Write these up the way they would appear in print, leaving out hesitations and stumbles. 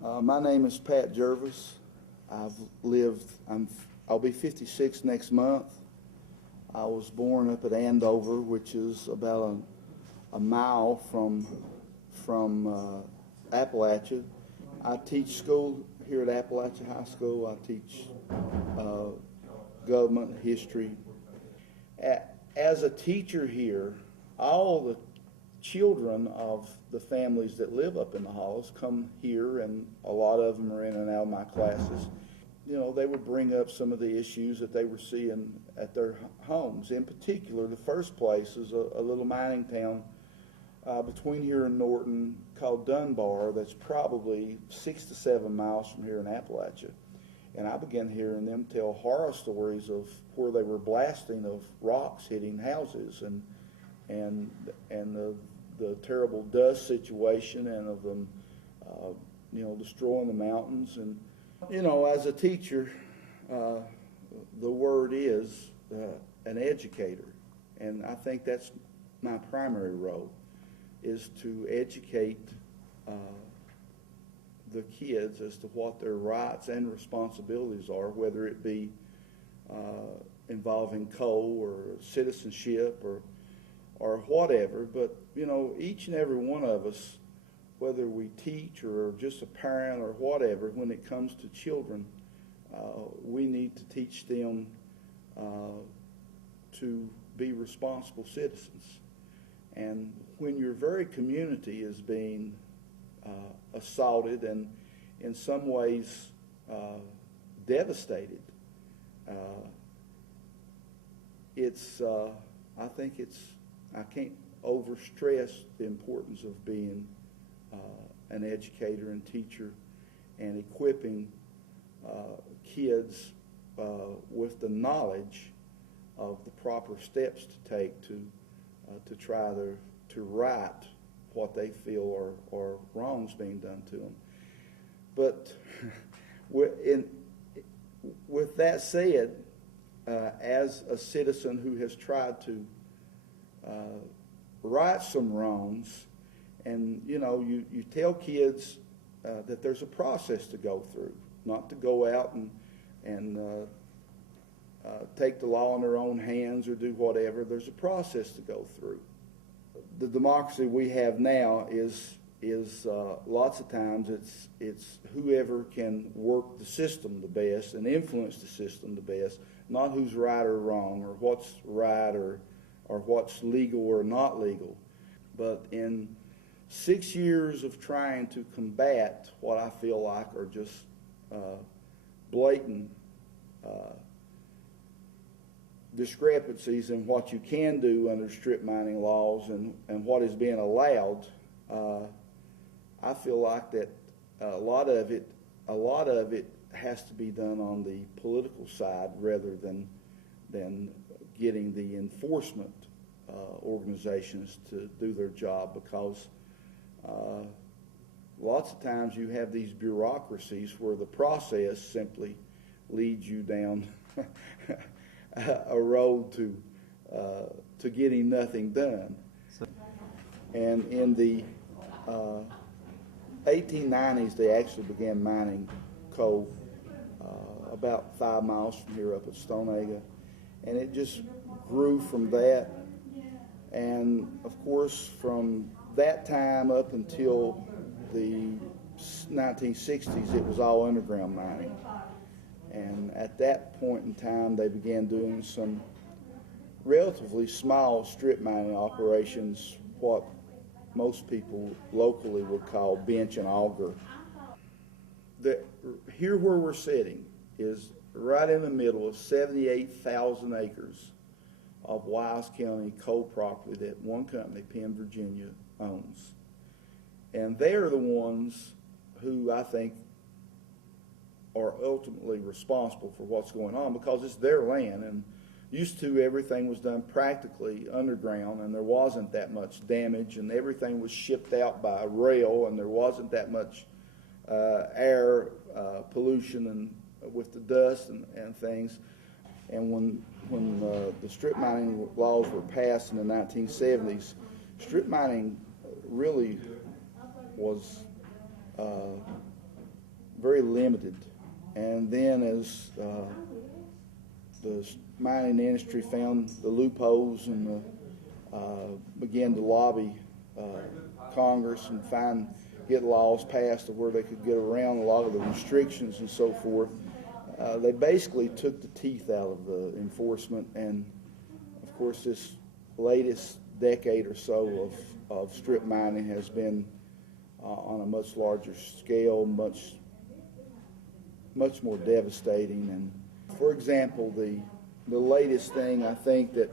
My name is Pat Jervis. I'll be 56 next month. I was born up at Andover, which is about a mile from Appalachia. I teach school here at Appalachia High School. I teach government, history. As a teacher here, all the children of the families that live up in the hollows come here, and a lot of them are in and out of my classes. You know, they would bring up some of the issues that they were seeing at their homes. In particular, the first place is a little mining town between here and Norton called Dunbar that's probably 6 to 7 miles from here in Appalachia. And I began hearing them tell horror stories of where they were blasting of rocks hitting houses and the terrible dust situation and of them, destroying the mountains. And, as a teacher, the word is an educator. And I think that's my primary role, is to educate the kids as to what their rights and responsibilities are, whether it be involving coal or citizenship or whatever. But, each and every one of us, whether we teach or just a parent or whatever, when it comes to children, we need to teach them to be responsible citizens. And when your very community is being assaulted and in some ways devastated, I can't overstress the importance of being an educator and teacher and equipping kids with the knowledge of the proper steps to take to try to right what they feel are wrongs being done to them. But with that said, as a citizen who has tried to right some wrongs, and you tell kids that there's a process to go through, not to go out and take the law in their own hands or do whatever. There's a process to go through. The democracy we have now is lots of times it's whoever can work the system the best and influence the system the best, not who's right or wrong or what's right or what's legal or not legal. But in 6 years of trying to combat what I feel like are just blatant discrepancies in what you can do under strip mining laws and what is being allowed, I feel like that a lot of it has to be done on the political side rather than getting the enforcement organizations to do their job, because lots of times you have these bureaucracies where the process simply leads you down a road to getting nothing done. And in the 1890s, they actually began mining coal about 5 miles from here up at Stonega, and it just grew from that. And of course, from that time up until the 1960s, it was all underground mining. And at that point in time, they began doing some relatively small strip mining operations, what most people locally would call bench and auger. Here where we're sitting is right in the middle of 78,000 acres of Wise County coal property that one company, Penn, Virginia, owns. And they're the ones who I think are ultimately responsible for what's going on, because it's their land, and used to everything was done practically underground, and there wasn't that much damage, and everything was shipped out by rail, and there wasn't that much air pollution and with the dust and things. And when the strip mining laws were passed in the 1970s, strip mining really was very limited. And then as the mining industry found the loopholes and began to lobby Congress and get laws passed of where they could get around a lot of the restrictions and so forth, they basically took the teeth out of the enforcement. And of course, this latest decade or so of strip mining has been on a much larger scale, much more devastating. And for example, the latest thing I think that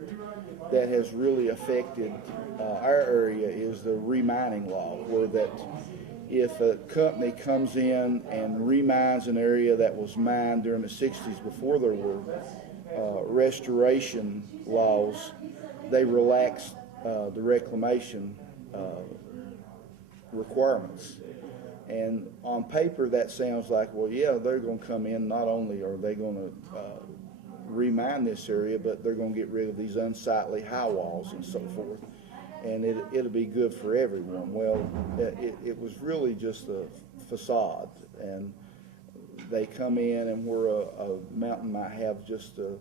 has really affected our area is the remining law, where that if a company comes in and remines an area that was mined during the 60s before there were restoration laws, they relaxed the reclamation requirements. And on paper that sounds like, well, yeah, they're going to come in, not only are they going to remine this area, but they're going to get rid of these unsightly high walls and so forth, and it'll be good for everyone. Well, it was really just a facade, and they come in, and where a mountain might have just a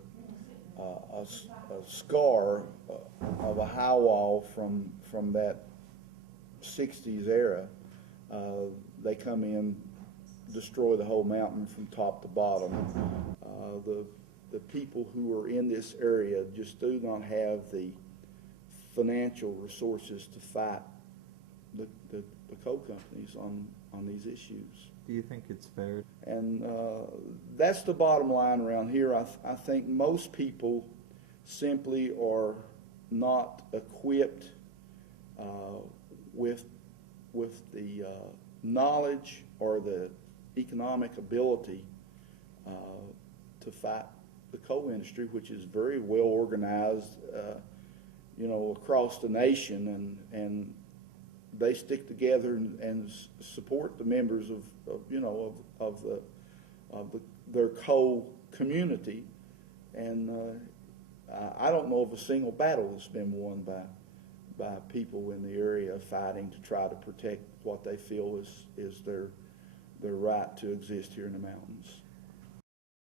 scar of a high wall from that 60s era, they come in, destroy the whole mountain from top to bottom. The people who are in this area just do not have the financial resources to fight the coal companies on these issues. Do you think it's fair? And that's the bottom line around here. I think most people simply are not equipped with the knowledge or the economic ability to fight the coal industry, which is very well organized, across the nation, and they stick together and support the members of their coal community. And I don't know of a single battle that's been won by people in the area fighting to try to protect what they feel is their right to exist here in the mountains.